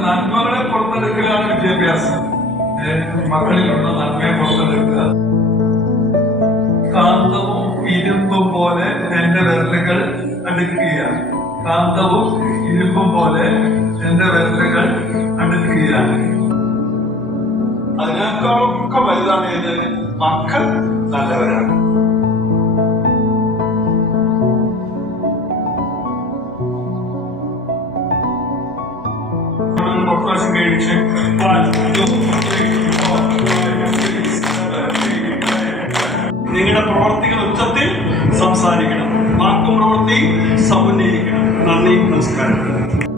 നന്മകളെ പുറത്തെടുക്കലാണ് വിദ്യാഭ്യാസം. മക്കളിലുള്ള നന്മയെ പുറത്തെടുക്കുക. കാന്തവും ഇരുമ്പും പോലെ എന്റെ വിരലുകൾ അടുക്കുകയാണ്. കാന്തവും ഇരുമ്പും പോലെ എന്റെ വിരലുകൾ അടുക്കുകയാണ്. അതിനേക്കാളൊക്കെ വലുതാണ് ഏത്? മക്കൾ നല്ലവരാണ്. പ്രാവശ്യം കഴിച്ച് നിങ്ങളുടെ പ്രവർത്തികൾ ഉച്ചത്തിൽ സംസാരിക്കണം. വാക്കും പ്രവൃത്തി സമന്വയിക്കണം. നന്ദി, നമസ്കാരം.